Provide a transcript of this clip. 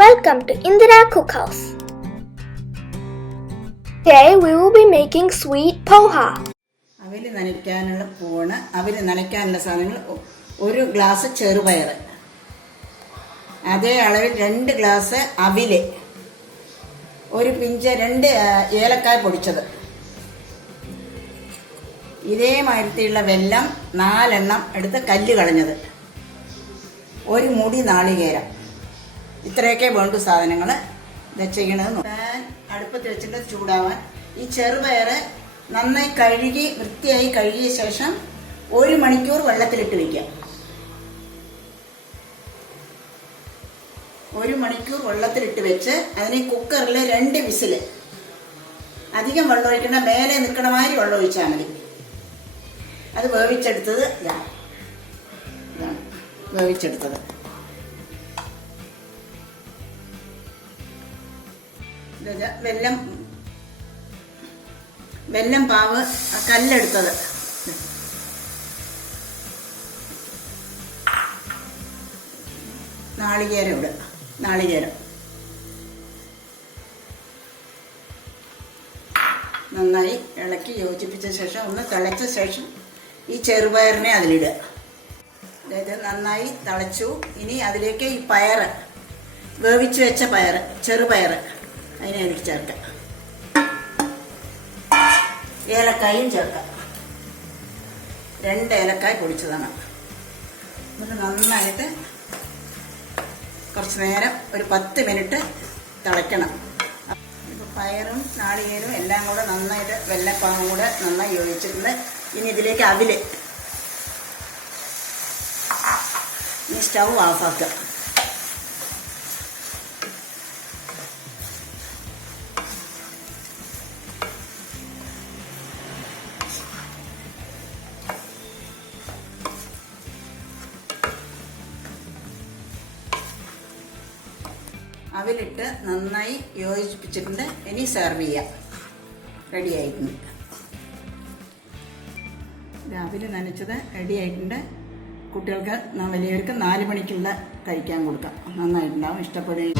Welcome to Indira Cookhouse. Today we will be making sweet poha. അവൽ നനയ്ക്കാനുള്ള പൂണ്, അവൽ നനയ്ക്കാനുള്ള സാധനങ്ങൾ, ഒരു ഗ്ലാസ് ചെറുപയർ, അതേ അളവിൽ 2 ഗ്ലാസ് അവിൽ, ഒരു പിഞ്ച് 2 ഏലക്കായ പൊടിച്ചത്, ഇതേ മാതിരിയുള്ള വെല്ലം 4 എണ്ണം എടുത്ത് കല്ല് കളഞ്ഞത്, ഒരു മുടി നാളികേരം. ഇത്രയൊക്കെ വേണ്ടു സാധനങ്ങൾ. ഇത് ചെയ്യണത് പാൻ അടുപ്പത്ത് വെച്ചിട്ട് ചൂടാവാൻ ഈ ചെറുപയർ നന്നായി കഴുകി വൃത്തിയായി കഴുകിയ ശേഷം 1 മണിക്കൂർ വെള്ളത്തിലിട്ട് വയ്ക്കുക. 1 മണിക്കൂർ വെള്ളത്തിലിട്ട് വെച്ച് അതിന് കുക്കറിൽ 2 വിസിൽ, അധികം വെള്ളം ഒഴിക്കണ്ട, മേലെ നിൽക്കണ മാതിരി വെള്ളം ഒഴിച്ചാൽ മതി. അത് വേവിച്ചെടുത്തത് ഇതാണ് വേവിച്ചെടുത്തത്. വെല്ലം പാവ് കല്ലെടുത്തത്, നാളികേരം ഇടുക. നാളികേരം നന്നായി ഇളക്കി യോജിപ്പിച്ച ശേഷം ഒന്ന് തിളച്ച ശേഷം ഈ ചെറുപയറിനെ അതിലിടുക. അതായത് നന്നായി തിളച്ചു. ഇനി അതിലേക്ക് ഈ പയറ്, വേവിച്ച് വെച്ച പയറ്, ചെറുപയറ് അതിനെ അതിലേക്ക് ചേർക്കാം. ഏലക്കായും ചേർക്കാം. 2 ഏലക്കായ പൊടിച്ചതാണ്. ഇത് നന്നായിട്ട് കുറച്ച് നേരം, ഒരു 10 മിനിറ്റ് തിളയ്ക്കണം. ഇപ്പോൾ പയറും നാളികേരവും എല്ലാം കൂടെ നന്നായിട്ട് വെള്ളപ്പാവും കൂടെ നന്നായി യോജിച്ചിട്ടുണ്ട്. ഇനി ഇതിലേക്ക് അവില്, ഇനി സ്റ്റൗ ഓഫാക്കുക. അവിലിട്ട് നന്നായി യോജിപ്പിച്ചിട്ടുണ്ട്. ഇനി സെർവ് ചെയ്യാം. റെഡി ആയിട്ടുണ്ട്. അവിൽ നനച്ചത് റെഡി ആയിട്ടുണ്ട്. കുട്ടികൾക്ക്, വലിയവർക്ക് 4 മണിക്കുള്ള കഴിക്കാൻ കൊടുക്കാം. നന്നായിട്ടുണ്ടാവും, ഇഷ്ടപ്പെടുകയും.